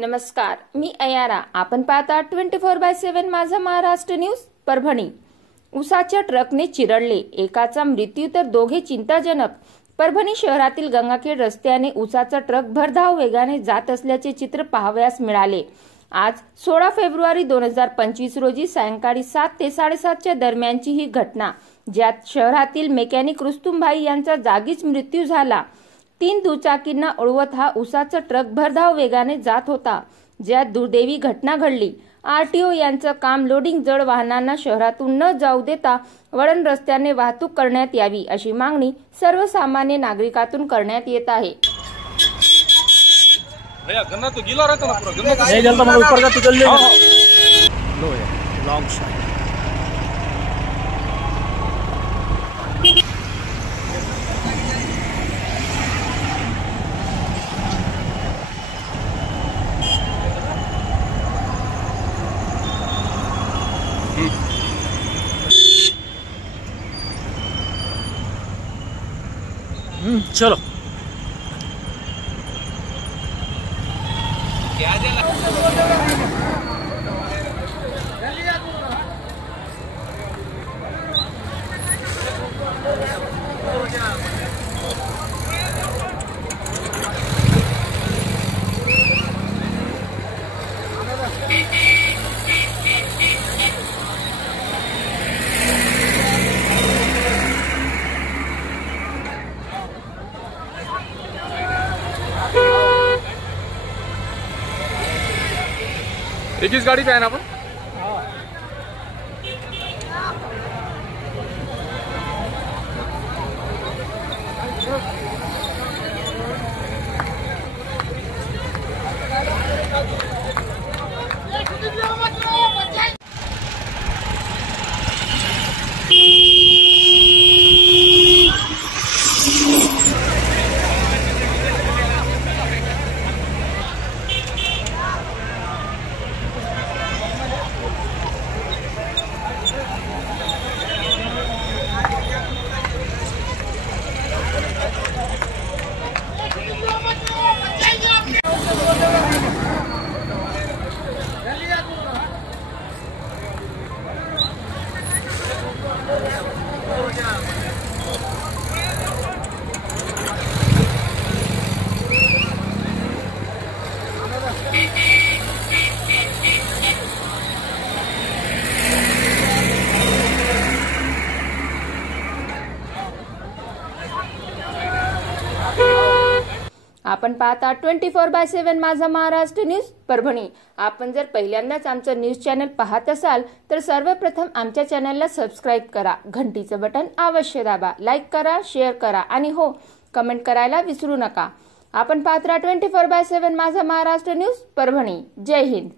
नमस्कार, मी अयारा. आपण पाहता 24/7 माझा महाराष्ट्र न्यूज. परभणी. उसाच्या ट्रकने चिरडले, एकाचा मृत्यू तर दोघे चिंताजनक. परभणी शहरातील गंगाखेड रस्त्याने उसाचा ट्रक भरधाव वेगाने जात असल्याचे चित्र पाहावयास मिळाले. आज 16 फेब्रुवारी 2025 रोजी सायंकाळी 7 ते 7:30च्या दरम्यानची ही घटना, ज्यात शहरातील मेकॅनिक रुस्तुमभाई यांचा जागीच मृत्यू झाला. 3 दुचाकींना उडवत हा उसाचा ट्रक भरधाव वेगाने जात होता, ज्यात दुर्दैवी घटना घडली. आरटीओ यांचं काम लोडिंग जड वाहनांना शहरातून न जाऊ देता वळण रस्त्याने वाहतूक करण्यात यावी, अशी मागणी सर्वसामान्य नागरिकातून करण्यात येत आहे. गन्ना तो गीला रहता ना पूरा, गन्ना नहीं जलता मगर ऊपर का तो जल जाएगा। लो यार लॉन्ग शॉट। चलो क्या एकीच गाडी पे आहे ना आपण. आपण पाहता 24/7 माझा महाराष्ट्र न्यूज. परभणी. आपण जर पहिल्यांदाच आमचं न्यूज चॅनल पाहत असाल तर सर्वप्रथम आमच्या चॅनलला सबस्क्राईब करा, घंटीचं बटन अवश्य दाबा, लाईक करा, शेअर करा आणि हो, कमेंट करायला विसरू नका. आपण पाहता 24/7 माझा महाराष्ट्र न्यूज. परभणी. जय हिंद.